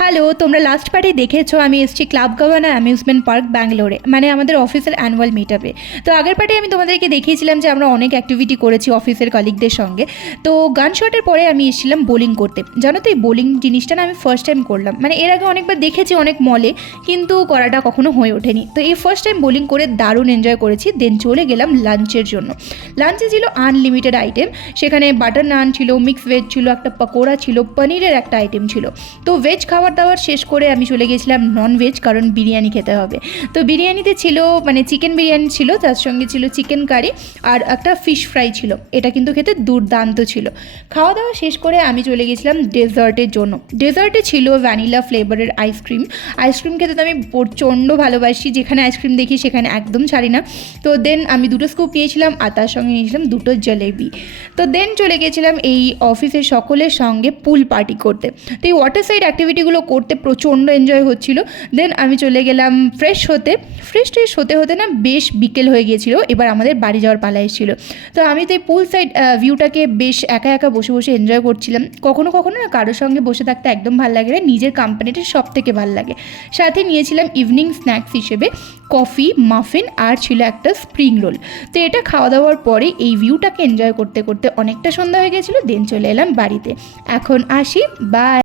Hello, তোমরা last party দেখেছো আমি এসেছি ক্লাব গভর্নর অ্যামিউজমেন্ট পার্ক ব্যাঙ্গালোরে, মানে আমাদের অফিসের অ্যানুয়াল মিট আপে। তো আগের পার্টি আমি তোমাদেরকে দেখিয়েছিলাম যে আমরা অনেক অ্যাক্টিভিটি করেছি অফিসের কলিগদের সঙ্গে। তো গান শটের পরে আমি এসেছিলাম বোলিং করতে। জানো তো এই বোলিং জিনিসটা না আমি ফার্স্ট টাইম করলাম, মানে এর আগে অনেকবার দেখেছি অনেক মলে, কিন্তু করাটা কখনো হয়ে ওঠেনি। তো এই ফার্স্ট টাইম বোলিং করে দারুণ এনজয় করেছি। দেন চলে গেলাম লাঞ্চের জন্য। লাঞ্চে ছিল আনলিমিটেড আইটেম, সেখানে বাটার নান ছিল, মিক্স ভেজ ছিল, একটা পকোড়া ছিল, পনিরের একটা আইটেম ছিল। তো ভেজ খাবার দাবার শেষ করে আমি চলে গেছিলাম নন ভেজ, কারণ বিরিয়ানি খেতে হবে। তো বিরিয়ানিতে ছিল মানে চিকেন বিরিয়ানি ছিল, তার সঙ্গে ছিল চিকেন কারি আর একটা ফিশ ফ্রাই ছিল। এটা কিন্তু খেতে দুর্দান্ত ছিল। খাওয়া দাওয়া শেষ করে আমি চলে গেছিলাম ডেজার্টের জন্য। ডেজার্টে ছিল ভ্যানিলা ফ্লেভারের আইসক্রিম। আইসক্রিম খেতে তো আমি প্রচণ্ড ভালোবাসি, যেখানে আইসক্রিম দেখি সেখানে একদম ছাড়ি না। তো দেন আমি দুটো স্কুপ নিয়েছিলাম আর তার সঙ্গে নিয়েছিলাম দুটো জলেবি। তো দেন চলে গেছিলাম এই অফিসের সকলের সঙ্গে পুল পার্টি করতে। তো এই ওয়াটার সাইড অ্যাক্টিভিটিগুলো করতে প্রচণ্ড এনজয় হচ্ছিল। দেন আমি চলে গেলাম ফ্রেশ ট্রেশ হতে হতে না বেশ বিকেল হয়ে গিয়েছিলো। এবার আমাদের বাড়ি যাওয়ার পালা এসেছিলো। তো আমি তো এই পুল সাইড ভিউটাকে বেশ একা একা বসে বসে এনজয় করছিলাম। কখনো কখনো না কারোর সঙ্গে বসে থাকতে একদম ভালো লাগে না, নিজের কোম্পানিটা সব থেকে ভালো লাগে। সাথে নিয়েছিলাম ইভিনিং স্ন্যাক্স হিসেবে কফি, মাফিন আর ছিল একটা স্প্রিং রোল। তো এটা খাওয়া দাওয়ার পরে এই ভিউটাকে এনজয় করতে করতে অনেকটা সন্ধ্যা হয়ে গেছিলো। দেন চলে এলাম বাড়িতে। এখন আসি, বাই।